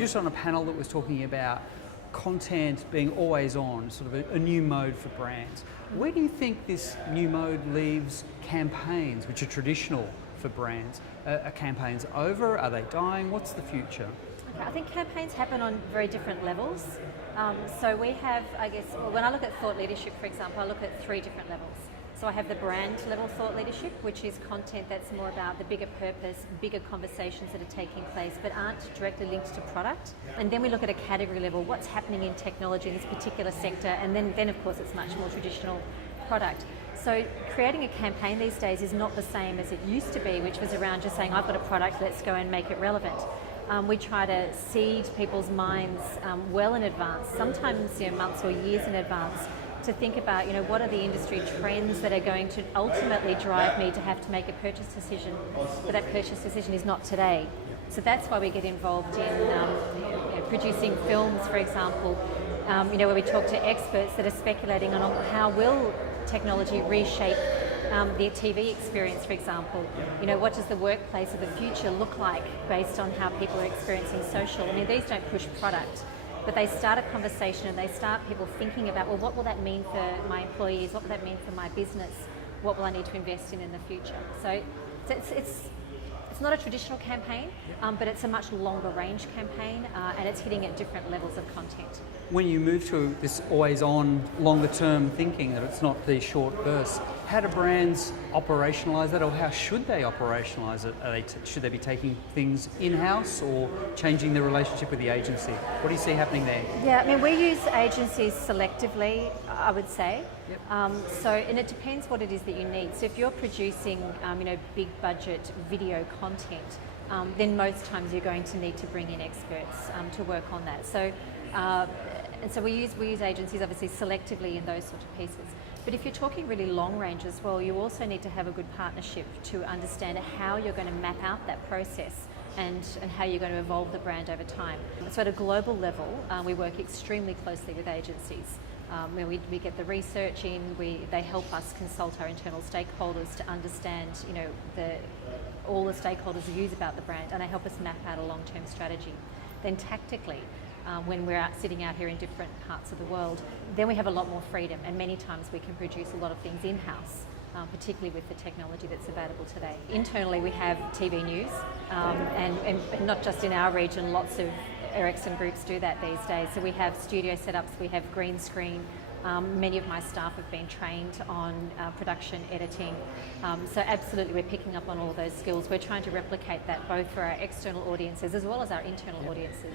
just on a panel that was talking about content being always on, sort of a new mode for brands. Where do you think this new mode leaves campaigns, which are traditional for brands? Are campaigns over? Are they dying? What's the future? Okay, I think campaigns happen on very different levels. So we have, I guess, when I look at thought leadership, for example, I look at 3 different levels. So I have the brand level thought leadership, which is content that's more about the bigger purpose, bigger conversations that are taking place, but aren't directly linked to product. And then we look at a category level, what's happening in technology in this particular sector, and then of course it's much more traditional product. So creating a campaign these days is not the same as it used to be, which was around just saying, I've got a product, let's go and make it relevant. We try to seed people's minds well in advance, sometimes months or years in advance, to think about what are the industry trends that are going to ultimately drive me to have to make a purchase decision, but that purchase decision is not today. So that's why we get involved in producing films, for example, where we talk to experts that are speculating on how will technology reshape the TV experience, for example. What does the workplace of the future look like based on how people are experiencing social? I mean, these don't push product, but they start a conversation and they start people thinking about, well, what will that mean for my employees? What will that mean for my business? What will I need to invest in the future? So it's not a traditional campaign, but it's a much longer range campaign, and it's hitting at different levels of content. When you move to this always on, longer term thinking, that it's not these short bursts, how do brands operationalise that, or how should they operationalise it? Should they be taking things in-house or changing their relationship with the agency? What do you see happening there? Yeah, I mean, we use agencies selectively, I would say. Yep. And it depends what it is that you need. So if you're producing, big budget video content, then most times you're going to need to bring in experts to work on that. So, and so we use agencies obviously selectively in those sort of pieces. But if you're talking really long range as well, you also need to have a good partnership to understand how you're going to map out that process and how you're going to evolve the brand over time. So at a global level, we work extremely closely with agencies. Where we get the research in, they help us consult our internal stakeholders to understand, all the stakeholders' views about the brand, and they help us map out a long-term strategy. Then tactically, when we're sitting out here in different parts of the world, then we have a lot more freedom, and many times we can produce a lot of things in-house, particularly with the technology that's available today. Internally, we have TV news, and not just in our region, lots of Ericsson groups do that these days. So we have studio setups, we have green screen. Many of my staff have been trained on production, editing. So absolutely, we're picking up on all those skills. We're trying to replicate that both for our external audiences as well as our internal audiences.